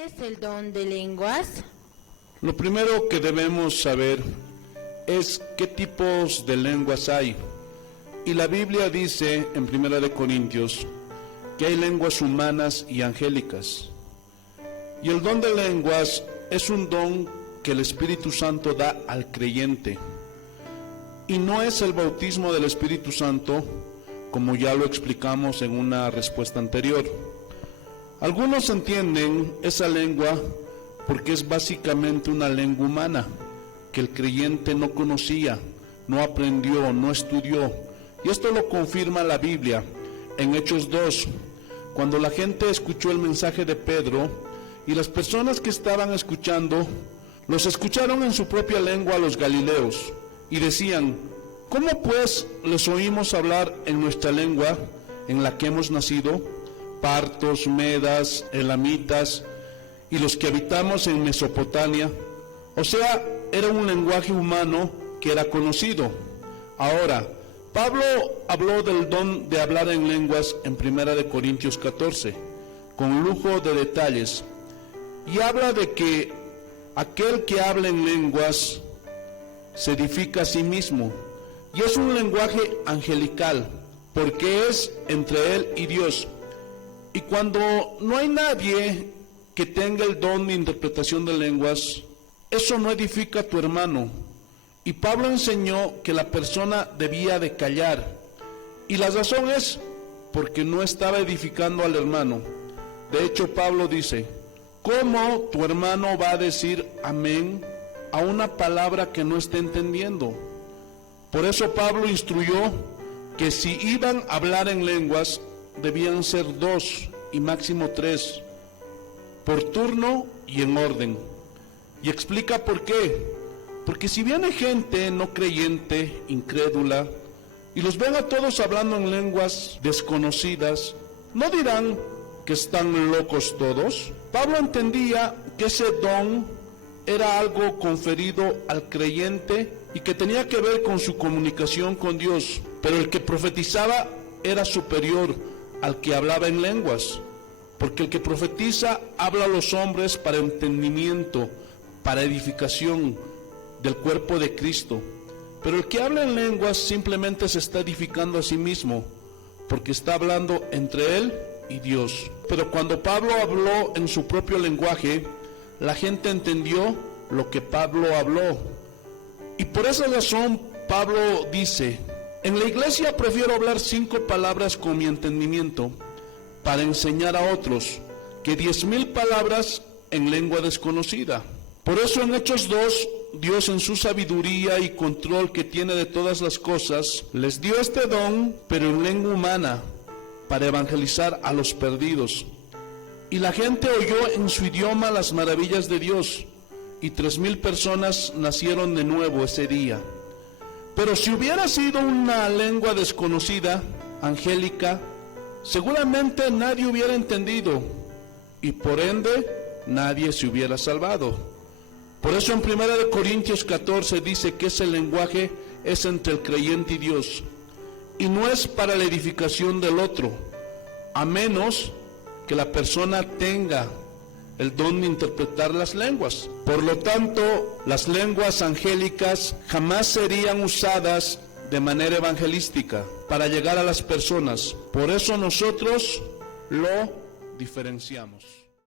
¿Qué es el don de lenguas? Lo primero que debemos saber es qué tipos de lenguas hay. Y la Biblia dice en 1 Corintios que hay lenguas humanas y angélicas. Y el don de lenguas es un don que el Espíritu Santo da al creyente. Y no es el bautismo del Espíritu Santo, como ya lo explicamos en una respuesta anterior. Algunos entienden esa lengua porque es básicamente una lengua humana, que el creyente no conocía, no aprendió, no estudió. Y esto lo confirma la Biblia en Hechos 2, cuando la gente escuchó el mensaje de Pedro, y las personas que estaban escuchando, los escucharon en su propia lengua a los galileos, y decían: ¿cómo pues les oímos hablar en nuestra lengua en la que hemos nacido? Partos, medas, elamitas y los que habitamos en Mesopotamia. O sea, era un lenguaje humano que era conocido. Ahora, Pablo habló del don de hablar en lenguas en 1 Corintios 14, con lujo de detalles, y habla de que aquel que habla en lenguas se edifica a sí mismo, y es un lenguaje angelical, porque es entre él y Dios. Y cuando no hay nadie que tenga el don de interpretación de lenguas, eso no edifica a tu hermano. Y Pablo enseñó que la persona debía de callar, y la razón es porque no estaba edificando al hermano. De hecho, Pablo dice: ¿cómo tu hermano va a decir amén a una palabra que no está entendiendo? Por eso Pablo instruyó que si iban a hablar en lenguas, debían ser 2 y máximo 3, por turno y en orden. Y explica por qué. Porque si viene gente no creyente, incrédula, y los ven a todos hablando en lenguas desconocidas, ¿no dirán que están locos todos? Pablo entendía que ese don era algo conferido al creyente y que tenía que ver con su comunicación con Dios, pero el que profetizaba era superior al que hablaba en lenguas, porque el que profetiza habla a los hombres para entendimiento, para edificación del cuerpo de Cristo, pero el que habla en lenguas simplemente se está edificando a sí mismo, porque está hablando entre él y Dios. Pero cuando Pablo habló en su propio lenguaje, la gente entendió lo que Pablo habló, y por esa razón Pablo dice: en la iglesia prefiero hablar 5 palabras con mi entendimiento para enseñar a otros que 10,000 palabras en lengua desconocida. Por eso en Hechos 2, Dios en su sabiduría y control que tiene de todas las cosas, les dio este don, pero en lengua humana, para evangelizar a los perdidos. Y la gente oyó en su idioma las maravillas de Dios, y 3,000 personas nacieron de nuevo ese día. Pero si hubiera sido una lengua desconocida, angélica, seguramente nadie hubiera entendido, y por ende nadie se hubiera salvado. Por eso en 1 Corintios 14 dice que ese lenguaje es entre el creyente y Dios, y no es para la edificación del otro, a menos que la persona tenga el don de interpretar las lenguas. Por lo tanto, las lenguas angélicas jamás serían usadas de manera evangelística para llegar a las personas. Por eso nosotros lo diferenciamos.